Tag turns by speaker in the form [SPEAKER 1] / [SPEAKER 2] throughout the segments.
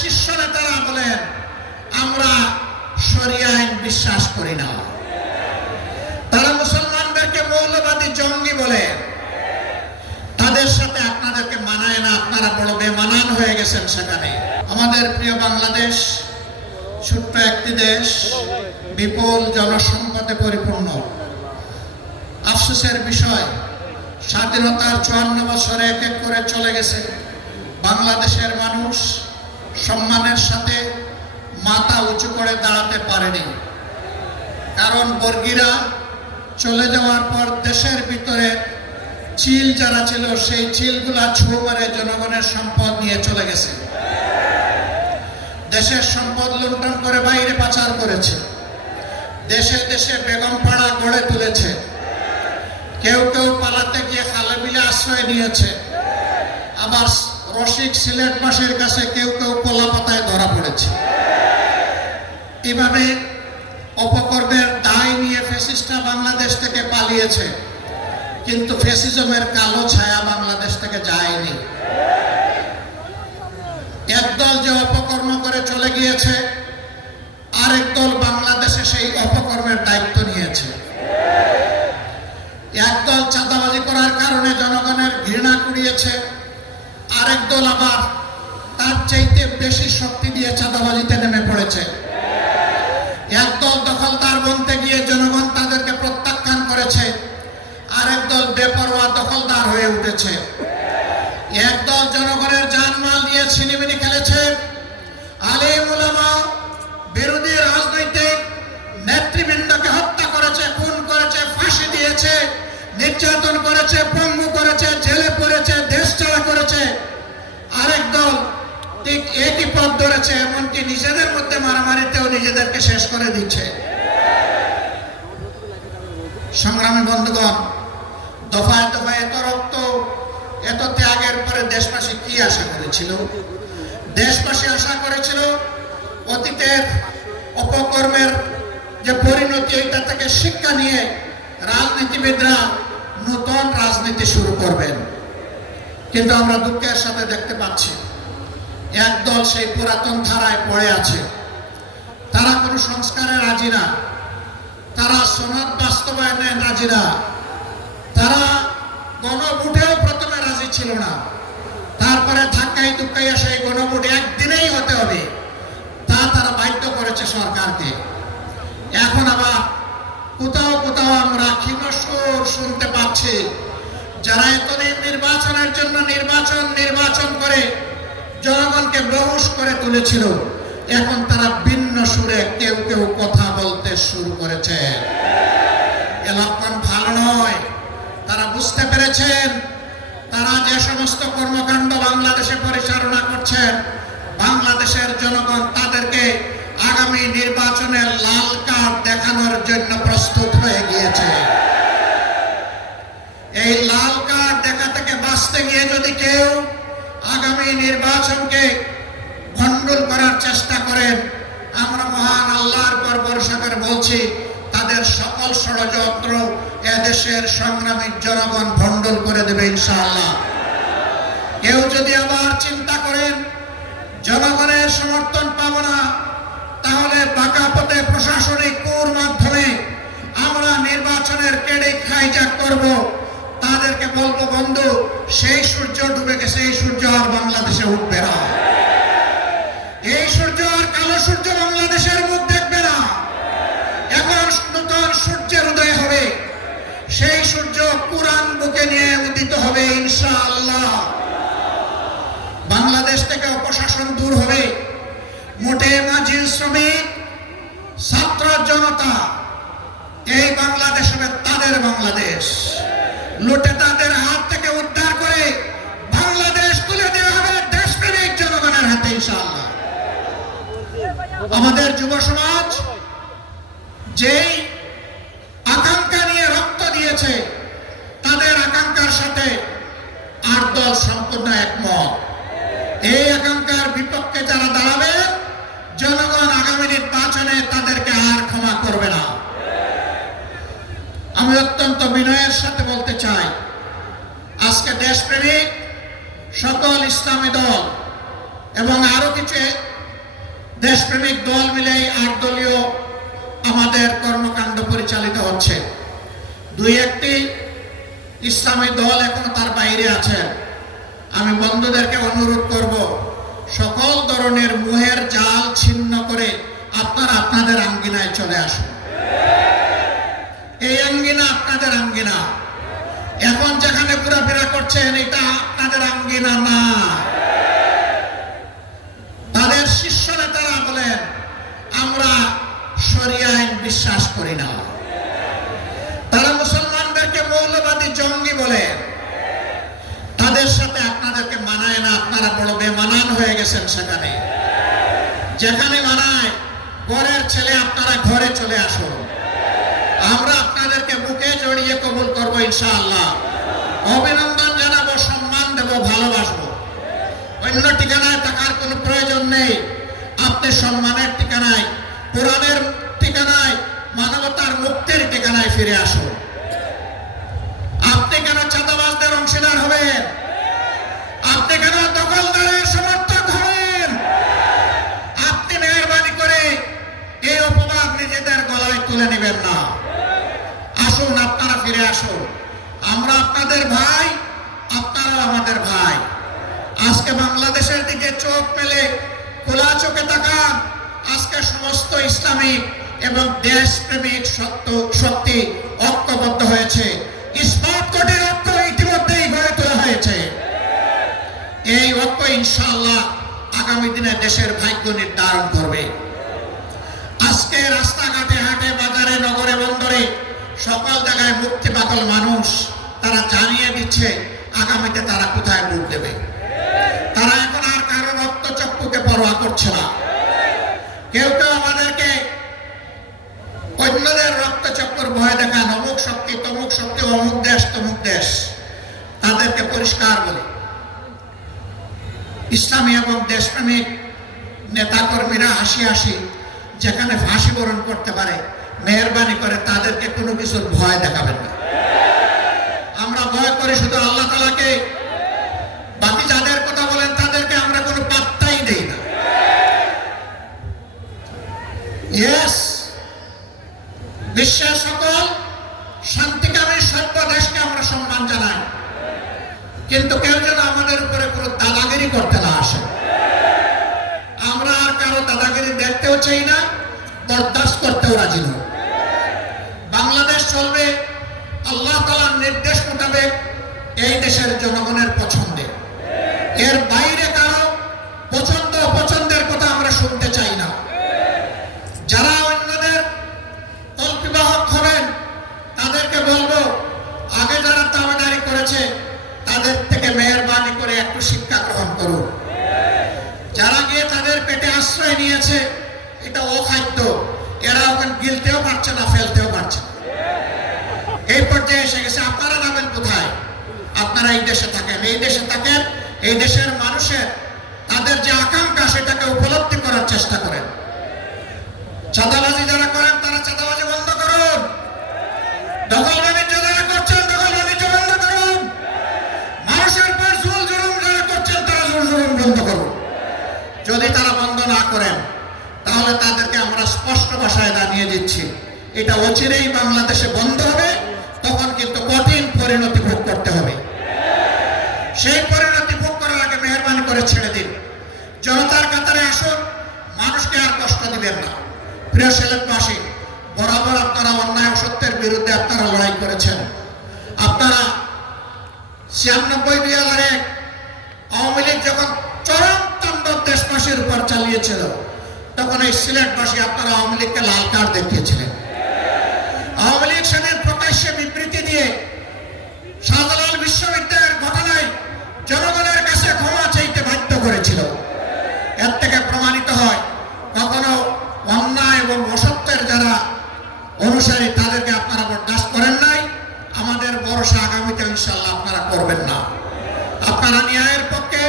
[SPEAKER 1] শীর্ষ নেতারা বলেন, আমরা শরিয়া আইন বিশ্বাস করি না। তারা মুসলমানদেরকে মৌলবাদী জঙ্গি বলে। তাদের সাথে আপনাদেরকে মানায় না, আপনারা বড় বেমানান হয়ে গেছেন সেখানে। আমাদের প্রিয় বাংলাদেশ, ছোট্ট একটি দেশ, বিপুল জনসম্পদে পরিপূর্ণ। আফসোসের বিষয়, স্বাধীনতার চুয়ান্ন বছরে এক এক করে চলে গেছে। বাংলাদেশের মানুষ সম্মানের সাথে মাথা উঁচু করে দাঁড়াতে পারেনি। কারণ বর্গীরা চলে যাওয়ার পর দেশের ভিতরে চিল যারা ছিল, সেই চিলগুলা ছু মারে জনগণের সম্পদ নিয়ে চলে গেছে। দেশের সম্পদ লুণ্ঠন করে বাইরে পাচার করেছে। দেশে দেশে বেগম পাড়া গড়ে তুলেছে। কেউ কেউ পালাতে গিয়ে খালে বিলে আশ্রয় নিয়েছে। আবার রসিক সিলেট মাসের কাছে কেউ কেউ কলা পাতায় ধরা পড়েছে। এভাবে অপকর্মের দায় নিয়ে ফেসিস্টরা বাংলাদেশ থেকে পালিয়েছে, কিন্তু ফেসিজমের কালো ছায়া বাংলাদেশ থেকে যায়নি। একদল যে অপকর্ম করে চলে গিয়েছে, আরেক দল বাংলাদেশে সেই অপকর্মের দায়িত্ব নিয়েছে। একদল চাঁদাবাজি করার কারণে জনগণের ঘৃণা কুড়িয়েছে আরেক দল আবার তার চাইতে বেশি শক্তি দিয়ে চাঁদাবাজিতে নেমে পড়েছে। একদল দখলদার বনতে গিয়ে জনগণ তাদেরকে প্রত্যাখ্যান করেছে, আরেক দল বেপরোয়া দখলদার হয়ে উঠেছে। একদল জনগণের জানমাল নিয়ে ছিনিমিনি খেলেছে। আলিম উলামা, বিরোধী রাজনৈতিক নেতৃবৃন্দকে হত্যা করেছে, খুন করেছে, ফাঁসি দিয়েছে, নির্যাতন করেছে, পঙ্গু করেছে জেলে পড়েছে দেশ ছাড়া করেছে আরেক দল ঠিক একই ধরেছে এমনকি নিজেদের মধ্যে মারামারিতেও নিজেদেরকে শেষ করে দিচ্ছে। সংগ্রামী বন্ধুগণ, দফায় দফায় এত রক্ত, এত ত্যাগের পরে দেশবাসী কি আশা করেছিল? দেশবাসী আশা করেছিল অতীতের অপকর্মের যে পরিণতি এটা থেকে শিক্ষা নিয়ে রাজনীতিবিদরা নতুন রাজনীতি শুরু করবেন। কিন্তু আমরা দুঃখের সাথে দেখতে পাচ্ছি একদল সেই পুরাতন ধারায় পড়ে আছে। তারা কোনো সংস্কারে রাজি না। তারা সনদ বাস্তবায়নে রাজি না। তারা গণভোটেও প্রথমে রাজি ছিল না। তারপরে ধাক্কাই ধুক্কাইয়া সেই গণভোট একদিনেই হতে হবে। তা তারা বাধ্য করেছে সরকারকে। এখন আবার কোথাও কোথাও আমরা ক্ষীণস্বর শুনতে পাচ্ছি, যারা এতদিন নির্বাচনের জন্য নির্বাচন নির্বাচন করে জনগণকে বেহুশ করে তুলেছিল। এখন তারা ভিন্ন সুরে কেউ কেউ কথা বলতে শুরু করেছে। ভালো নয়। তারা বুঝতে পেরেছেন, তারা যে সমস্ত কর্মকাণ্ড বাংলাদেশে পরিচালনা করছেন, বাংলাদেশের জনগণ তাদেরকে আগামী নির্বাচনে লাল কার্ড দেখানোর জন্য প্রস্তুত হয়ে গিয়েছে এই লাল কার্ড দেখা থেকে বাঁচতে গিয়ে যদি কেউ আগামী নির্বাচনকে ভণ্ডুল করার চেষ্টা করেন। আমরা মহান আল্লাহর পর ভরসা করে বলছি, তাদের সকল ষড়যন্ত্র এদেশের সংগ্রামী জনগণ ভণ্ডুল করে দেবে ইনশাআল্লাহ। কেউ যদি আবার চিন্তা করেন, জনগণের সমর্থন পাব না, তাহলে বাঁকা প্রশাসনিক কোর মাধ্যমে আমরা নির্বাচনের কেড়ে খাইজাক করব। তাদেরকে বলব, বন্ধু সেই সূর্য ডুবে গেছে, এই সূর্য আর বাংলাদেশে উঠবে না। এই সূর্য আর কালো সূর্য বাংলাদেশের মুখ দেখবে না। এখন নতুন সূর্যের উদয় হবে। সেই সূর্য কোরআন বুকে নিয়ে উদিত হবে, ইনশাআল্লাহ। বাংলাদেশ থেকে অপশাসন দূর হবে। মোটে মাঝি শ্রমিক, ছাত্র জনতা, এই বাংলাদেশ হবে তাদের বাংলাদেশ। লুটে তাদের হাত থেকে উদ্ধার করে বাংলাদেশ তুলে দেওয়া হবে দেশপ্রেমিক জনগণের হাতে ইনশাআল্লাহ আমাদের যুব সমাজ যেই আকাঙ্ক্ষা নিয়ে রক্ত দিয়েছে, তাদের আকাঙ্ক্ষার সাথে আর দল সম্পূর্ণ একমত। এই আকাঙ্ক্ষার বিপক্ষে যারা দাঁড়াবে, জনগণ আগামী নির্বাচনে তাদেরকে আর ক্ষমা করবে না। আমি অত্যন্ত বিনয়ের সাথে বলতে চাই, আজকে দেশপ্রেমিক সকল ইসলামী দল এবং আরও কিছু দেশপ্রেমিক দল মিলেই আট দলীয় আমাদের কর্মকাণ্ড পরিচালিত হচ্ছে। দুই একটি ইসলামী দল এখনও তার বাইরে আছেন আমি বন্ধুদেরকে অনুরোধ করব, সকল ধরনের মুহের জাল ছিন্ন করে আপনারা আপনাদের আঙ্গিনায় চলে আসুন। এই আঙ্গিনা আপনাদের আঙ্গিনা। এখন যেখানে ঘোরাফেরা করছেন, এটা আপনাদের আঙ্গিনা না তাদের শীর্ষ নেতারা বলেন আমরা শরিয়া আইন বিশ্বাস করি না। তারা মুসলমানদেরকে মৌলবাদী জঙ্গি বলে। তাদের সাথে আপনাদেরকে মানায় না, আপনারা বড় বেমানান হয়ে গেছেন সেখানে। যেখানে মানায়, ঘরের ছেলে আপনারা ঘরে চলে আসুন। আমরা আপনাদেরকে বুকে জড়িয়ে কবুল করব ইনশাআল্লাহ। অভিনন্দন তুলে নেবেন না। আসুন, আপনারা ফিরে আসুন। আমরা আপনাদের ভাই, আপনারাও আমাদের ভাই। আজকে বাংলাদেশের দিকে চোখ মেলে, খোলা চোখে তাকান। আজকে সমস্ত ইসলামিক এবং দেশপ্রেমিক সত্য, শক্তি ঐক্যবদ্ধ হয়েছে। স্মার্ট কোর্টের ঐক্য ইতিমধ্যেই গড়ে তোলা হয়েছে। এই ঐক্য ইনশাআল্লাহ আগামী দিনে দেশের ভাগ্য নির্ধারণ করবে আজকে রাস্তাঘাটে হাটে বাজারে নগরে বন্দরে সকল জায়গায় মুক্তি পাগল মানুষ তারা জানিয়ে দিচ্ছে আগামীতে তারা কোথায় ভোট দেবে তারা এখন আর কারও রক্তচক্ষুকে পরোয়া করছে না কেউ কেউ আমাদেরকে অন্যদের রক্তচক্কর ভয় দেখান অমুক শক্তি তমুক শক্তি অমুক দেশ, তমুক দেশ। তাদেরকে পরিষ্কার বলে। ইসলামী এবং দেশপ্রেমিক নেতাকর্মীরা হাসি হাসি যেখানে ফাঁসি বরণ করতে পারে, মেহরবানি করে, তাদেরকে কোনো কিছুর ভয় দেখাবেন না। আমরা ভয় করি শুধু আল্লাহ তালাকে বাকি যাদের কথা বলেন তাদেরকে আমরা কোনো পাত্তাই দেই না ইয়েস বিশ্বের সকল শান্তিকামী সভ্য দেশকে আমরা সম্মান জানাই কিন্তু কেউ যেন আমাদের উপরে কোনো দাদাগিরি করতে না আসে আমরা আর কারও দাদাগিরি চাই না, বরদাস্ত করতেও রাজি নই বাংলাদেশ চলবে আল্লাহ তালার নির্দেশ মোতাবেক এই দেশের জনগণের পছন্দে। এর বাইরে কারও পছন্দ অপছন্দের কথা আমরা শুনতে চাই না। যারা অন্যদের কল্পিবাহক হবেন, তাদেরকে বলব, আগে যারা তাবেদারি করেছে, তাদের থেকে মেহরবানি করে একটু শিক্ষা গ্রহণ করুন। যারা গিয়ে তাদের পেটে আশ্রয় নিয়েছে এটা অখাদ্য। এরা ওখানে গিলতেও পারছে না, ফেলতেও পারছে এই পর্যায়ে এসে গেছে, আপনারা নামেন কোথায়? আপনারা এই দেশে থাকেন। এই দেশে থাকেন, এই দেশের মানুষের তাদের যে আকাঙ্ক্ষা, সেটাকে উপলব্ধি করার চেষ্টা করেন। চাঁদাবাজি যারা করেন, তারা চাঁদাবাজি বন্ধ করুন। দখল বাণিজ্য যারা করছেন, দখল বাণিজ্য বন্ধ করুন। মানুষের পর জুল জুলুম যারা করছেন, তারা জুল জুলুম বন্ধ করুন। যদি তারা বন্ধ না করেন তাহলে তাদেরকে আমরা স্পষ্ট ভাষায় জানিয়ে দিচ্ছি। এটা অচিরেই বাংলাদেশে বন্ধ হবে, তখন কিন্তু কঠিন পরিণতি ভোগ করতে হবে। সেই পরিণতি ভোগ করার আগে মেহরবানি করে ছেড়ে দিন। জনতার কাতারে আসুন, মানুষকে আর কষ্ট দিবেন না। প্রিয় সেলেটবাসী, বরাবর আপনারা অন্যায় সত্যের বিরুদ্ধে আপনারা লড়াই করেছেন। আপনারা ছিয়ানব্বই দুই হাজার এক আওয়ামী লীগ যখন চরম তাণ্ডব দেশবাসীর উপর চালিয়েছিল তখন এই সিলেটবাসী আপনারা আওয়ামী লীগকে লাল কার্ড দেখিয়েছিলেন। আওয়ামী লীগ সেদিন প্রকাশ্যে বিবৃতি দিয়ে শাহজালাল বিশ্ববিদ্যালয়ের ঘটনায় জনগণের কাছে ক্ষমা চাইতে বাধ্য করেছিল। এর থেকে প্রমাণিত হয়, কখনো অন্যায় এবং অসত্যের যারা অনুসারী তাদেরকে আপনারা বরদাস্ত করেন নাই। আমাদের ভরসা আগামীতে ইনশাল্লাহ আপনারা করবেন না। আপনারা ন্যায়ের পক্ষে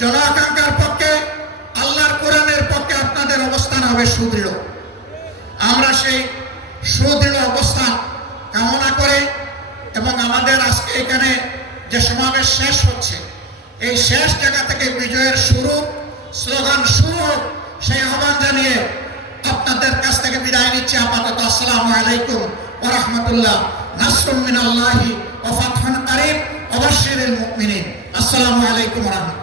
[SPEAKER 1] জন আকাঙ্ক্ষার পক্ষে আল্লাহর কোরআনের পক্ষে আপনাদের অবস্থান হবে সুদৃঢ়। আমরা সেই সুদৃঢ় অবস্থান কামনা করে এবং আমাদের আজকে এখানে যে সমাবেশ শেষ হচ্ছে, এই শেষ জায়গা থেকে বিজয়ের শুরু, স্লোগান শুরু সেই আহ্বান জানিয়ে আপনাদের কাছ থেকে বিদায় নিচ্ছি। আপাতত আসসালামু আলাইকুম ওয়া রাহমাতুল্লাহ। নাসরুম মিনাল্লাহি কারীব ওয়া মুমিনিন। আসসালামু আলাইকুম রাহমাতুল্লাহ।